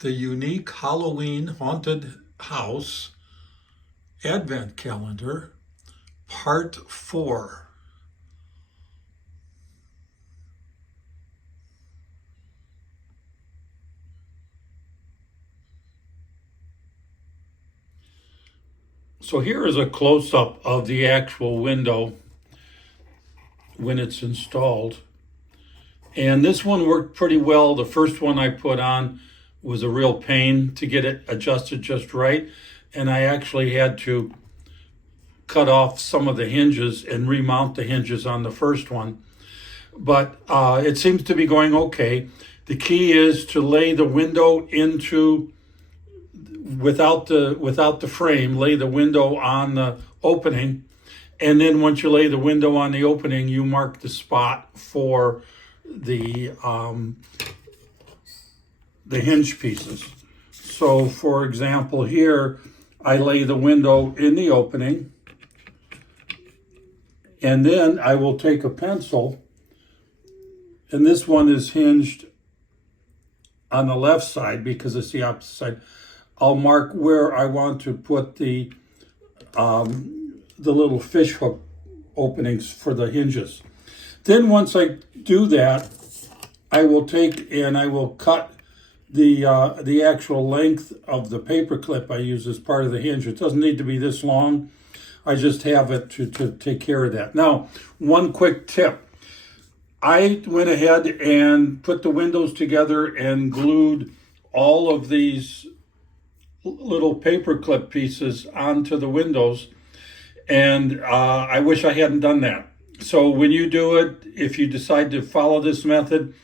the unique Halloween haunted house advent calendar, part 4. So here is a close-up of the actual window when it's installed. And this one worked pretty well. The first one I put on was a real pain to get it adjusted just right. And I actually had to cut off some of the hinges and remount the hinges on the first one. But it seems to be going okay. The key is to lay the window into, without the frame, lay the window on the opening. And then once you lay the window on the opening, you mark the spot for the hinge pieces. So for example, here I lay the window in the opening, and then I will take a pencil, and this one is hinged on the left side because it's the opposite side. I'll mark where I want to put the little fish hook openings for the hinges. Then once I do that, I will take and I will cut the actual length of the paper clip I use as part of the hinge. It doesn't need to be this long. I just have it to take care of that. Now, one quick tip. I went ahead and put the windows together and glued all of these little paper clip pieces onto the windows. And I wish I hadn't done that. So when you do it, if you decide to follow this method,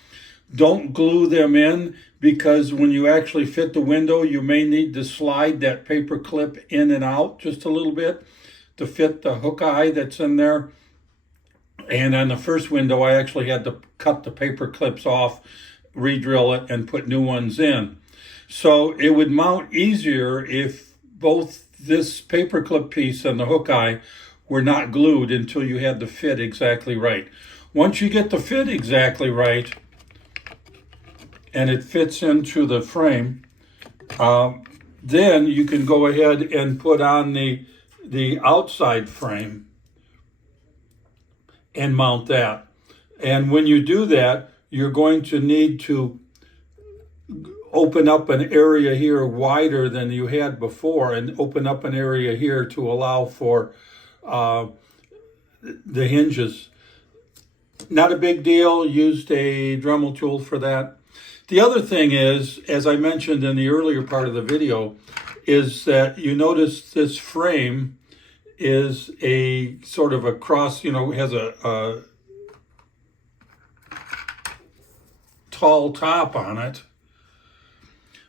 don't glue them in, because when you actually fit the window, you may need to slide that paper clip in and out just a little bit to fit the hook eye that's in there. And on the first window, I actually had to cut the paper clips off, re-drill it, and put new ones in. So it would mount easier if both this paper clip piece and the hook eye were not glued until you had the fit exactly right. Once you get the fit exactly right and it fits into the frame, then you can go ahead and put on the outside frame and mount that. And when you do that, you're going to need to open up an area here wider than you had before, and open up an area here to allow for the hinges. Not a big deal. Used a Dremel tool for that. The other thing is, as I mentioned in the earlier part of the video, is that you notice this frame is a sort of a cross, has a tall top on it.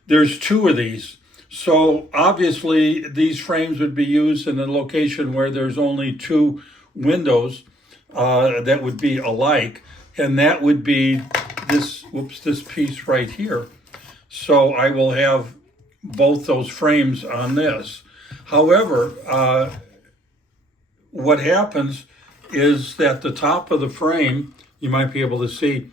There's 2 of these. So obviously these frames would be used in a location where there's only 2 windows that would be alike, and that would be this piece right here. So I will have both those frames on this. However, what happens is that the top of the frame, you might be able to see,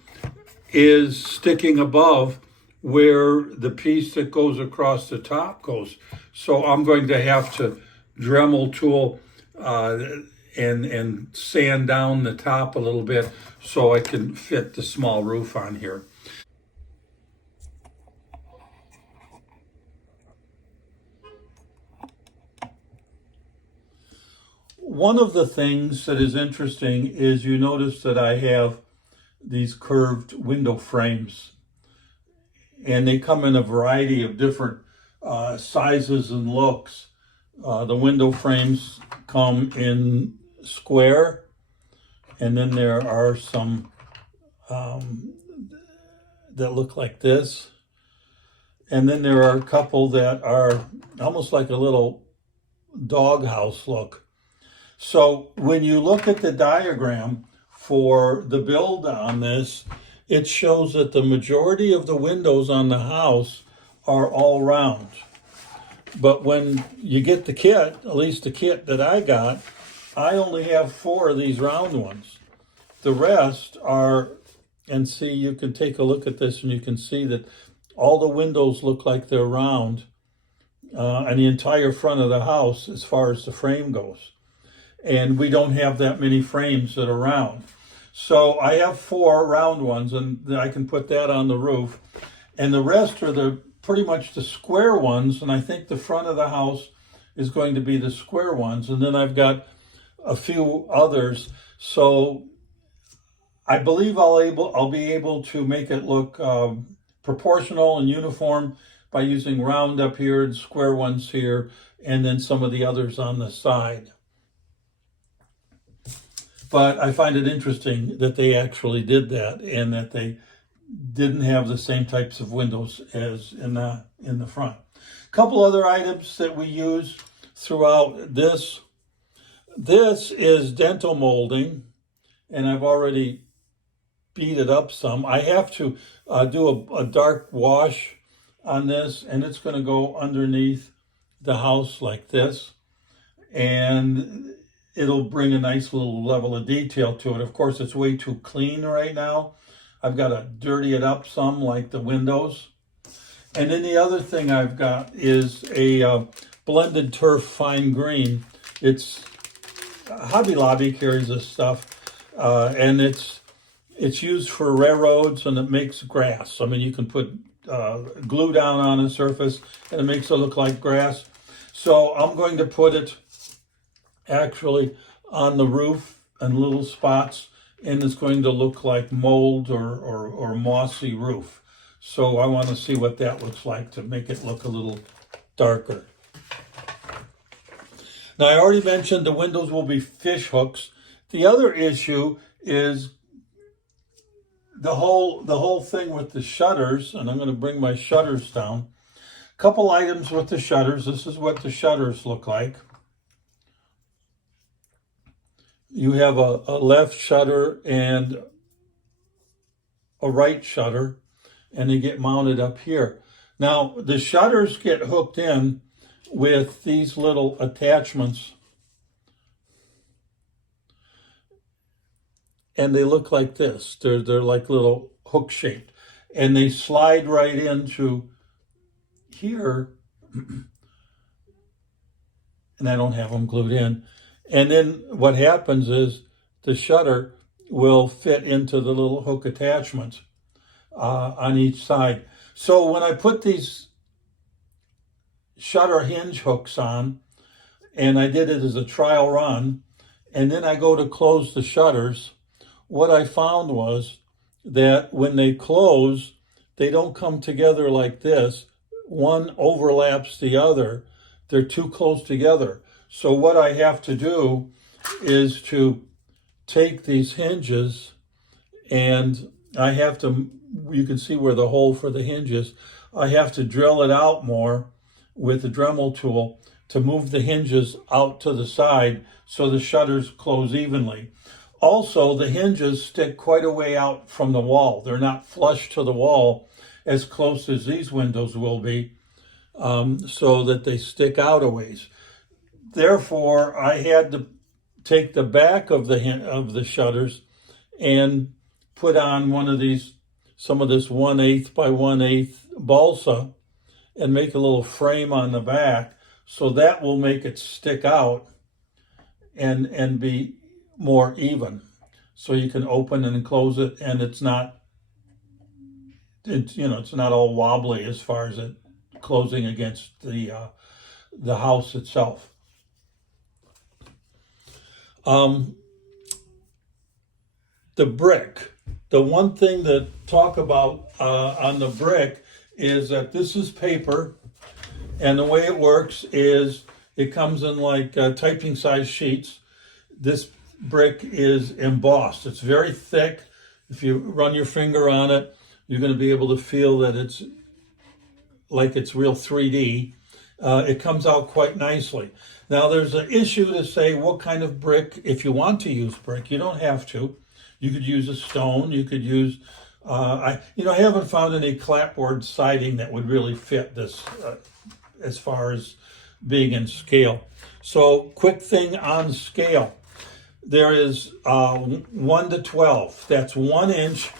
is sticking above where the piece that goes across the top goes. So I'm going to have to Dremel tool and sand down the top a little bit so I can fit the small roof on here. One of the things that is interesting is you notice that I have these curved window frames, and they come in a variety of different sizes and looks. The window frames come in square, and then there are some that look like this. And then there are a couple that are almost like a little doghouse look. So when you look at the diagram for the build on this, it shows that the majority of the windows on the house are all round. But when you get the kit, at least the kit that I got, I only have 4 of these round ones. The rest are, and see, you can take a look at this and you can see that all the windows look like they're round, and the entire front of the house as far as the frame goes. And we don't have that many frames that are round. So I have 4 round ones, and I can put that on the roof. And the rest are pretty much the square ones, and I think the front of the house is going to be the square ones. And then I've got a few others. So I believe I'll be able to make it look proportional and uniform by using round up here and square ones here, and then some of the others on the side. But I find it interesting that they actually did that, and that they didn't have the same types of windows as in the front. A couple other items that we use throughout this. This is dental molding, and I've already beat it up some. I have to do a dark wash on this, and it's going to go underneath the house like this, and it'll bring a nice little level of detail to it. Of course, it's way too clean right now. I've got to dirty it up some, like the windows. And then the other thing I've got is a blended turf fine green. It's Hobby Lobby carries this stuff, and it's used for railroads, and it makes grass. I mean, you can put glue down on a surface, and it makes it look like grass. So I'm going to put it actually on the roof in little spots, and it's going to look like mold or mossy roof. So I want to see what that looks like to make it look a little darker. Now, I already mentioned the windows will be fish hooks. The other issue is the whole thing with the shutters, and I'm going to bring my shutters down. A couple items with the shutters. This is what the shutters look like. You have a left shutter and a right shutter, and they get mounted up here. Now, the shutters get hooked in with these little attachments, and they look like this. They're like little hook shaped, and they slide right into here, and I don't have them glued in. And then what happens is the shutter will fit into the little hook attachments on each side. So when I put these shutter hinge hooks on, and I did it as a trial run, and then I go to close the shutters, what I found was that when they close, they don't come together like this. One overlaps the other. They're too close together. So what I have to do is to take these hinges, and I have to, you can see where the hole for the hinge is. I have to drill it out more with the Dremel tool to move the hinges out to the side so the shutters close evenly. Also, the hinges stick quite a way out from the wall. They're not flush to the wall as close as these windows will be, so that they stick out a ways. Therefore, I had to take the back of the shutters and put on one of these, some of this 1/8 by 1/8 balsa, and make a little frame on the back, so that will make it stick out and be more even. So you can open and close it, and it's not all wobbly as far as it closing against the house itself. The brick. The one thing to talk about on the brick is that this is paper, and the way it works is it comes in like typing size sheets. This brick is embossed. It's very thick. If you run your finger on it, you're going to be able to feel that it's like it's real 3D. It comes out quite nicely. Now, there's an issue to say what kind of brick, if you want to use brick. You don't have to. You could use a stone. You could use, I haven't found any clapboard siding that would really fit this as far as being in scale. So, quick thing on scale. There is 1 to 12. That's 1 inch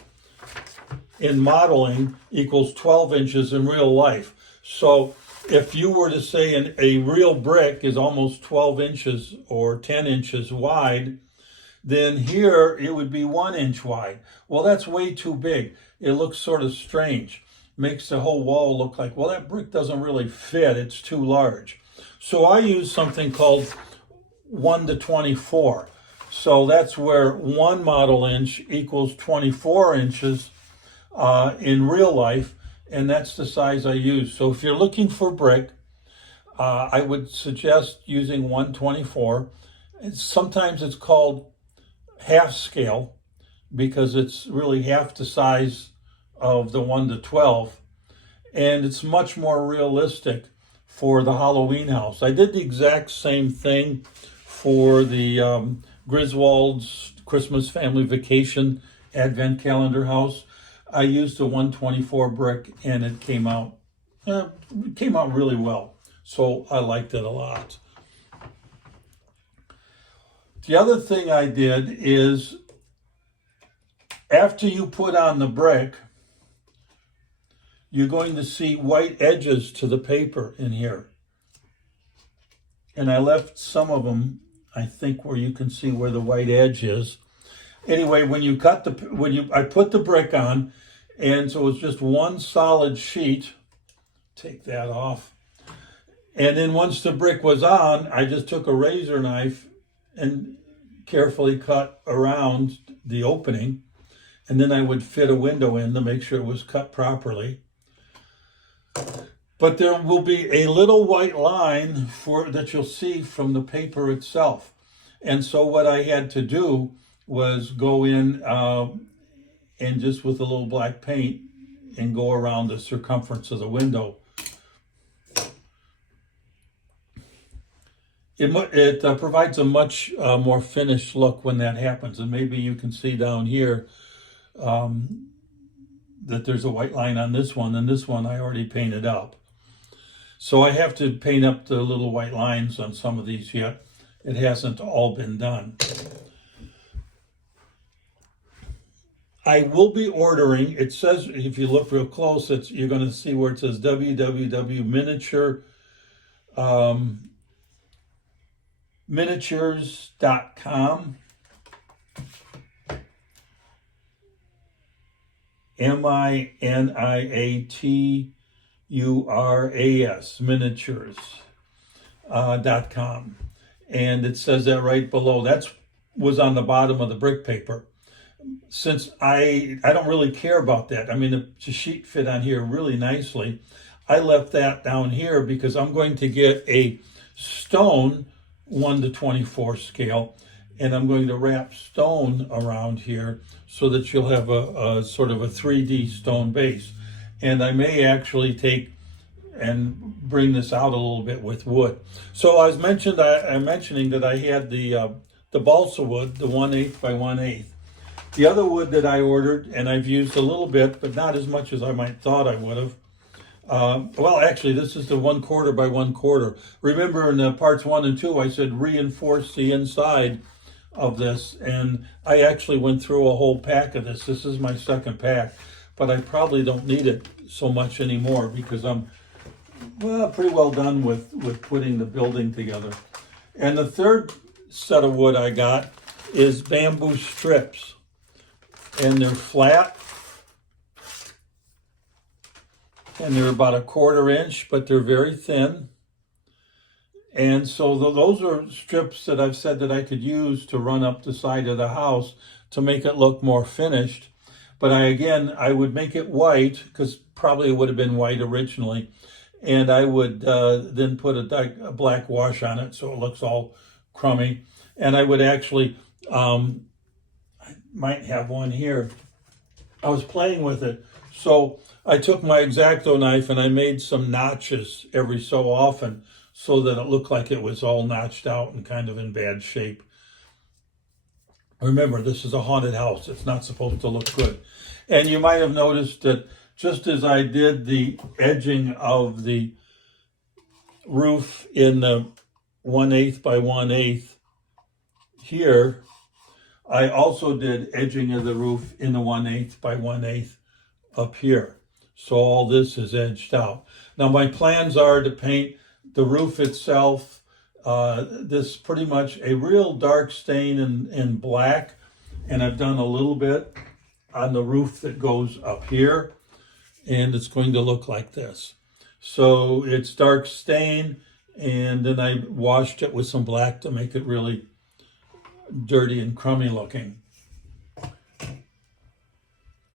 in modeling equals 12 inches in real life. So if you were to say a real brick is almost 12 inches or 10 inches wide, then here it would be 1 inch wide. Well, that's way too big. It looks sort of strange. Makes the whole wall look like, well, that brick doesn't really fit. It's too large. So I use something called 1:24. So that's where 1 model inch equals 24 inches in real life, and that's the size I use. So if you're looking for brick, I would suggest using 1:24. Sometimes it's called half scale because it's really half the size of the 1:12, and it's much more realistic for the Halloween house. I did the exact same thing for the Griswold's Christmas Family Vacation Advent Calendar house. I used a 1:24 brick, and it came out really well. So I liked it a lot. The other thing I did is after you put on the brick, you're going to see white edges to the paper in here. And I left some of them, I think, where you can see where the white edge is. Anyway, I put the brick on, and so it's just one solid sheet. Take that off. And then once the brick was on, I just took a razor knife and carefully cut around the opening. And then I would fit a window in to make sure it was cut properly. But there will be a little white line that you'll see from the paper itself. And so what I had to do was go in and just with a little black paint and go around the circumference of the window. It provides a much more finished look when that happens. And maybe you can see down here that there's a white line on this one, and this one I already painted up. So I have to paint up the little white lines on some of these yet. It hasn't all been done. I will be ordering, it says, if you look real close, you're going to see where it says miniatures.com. MINIATURAS, miniatures.com. And it says that right below. That was on the bottom of the brick paper. Since I don't really care about that. I mean, the sheet fit on here really nicely. I left that down here because I'm going to get a stone 1:24 scale, and I'm going to wrap stone around here so that you'll have a sort of a 3D stone base. And I may actually take and bring this out a little bit with wood. So I'm mentioning that I had the balsa wood, the 1/8 by 1/8. The other wood that I ordered, and I've used a little bit, but not as much as I might thought I would have. Well, actually, this is the 1/4 by 1/4. Remember in parts 1 and 2, I said reinforce the inside of this, and I actually went through a whole pack of this. This is my second pack, but I probably don't need it so much anymore because I'm pretty well done with putting the building together. And the third set of wood I got is bamboo strips, and they're flat, and they're about 1/4 inch, but they're very thin. And so those are strips that I've said that I could use to run up the side of the house to make it look more finished. But I would make it white, because probably it would have been white originally. And I would then put a black wash on it so it looks all crummy. And I would actually, I might have one here. I was playing with it. So I took my X-Acto knife and I made some notches every so often so that it looked like it was all notched out and kind of in bad shape. Remember, this is a haunted house. It's not supposed to look good. And you might have noticed that just as I did the edging of the roof in the 1/8 by 1/8 here, I also did edging of the roof in the 1/8 by 1/8 up here. So all this is edged out. Now my plans are to paint the roof itself, this pretty much a real dark stain in black, and I've done a little bit on the roof that goes up here, and it's going to look like this. So it's dark stain, and then I washed it with some black to make it really dirty and crummy looking.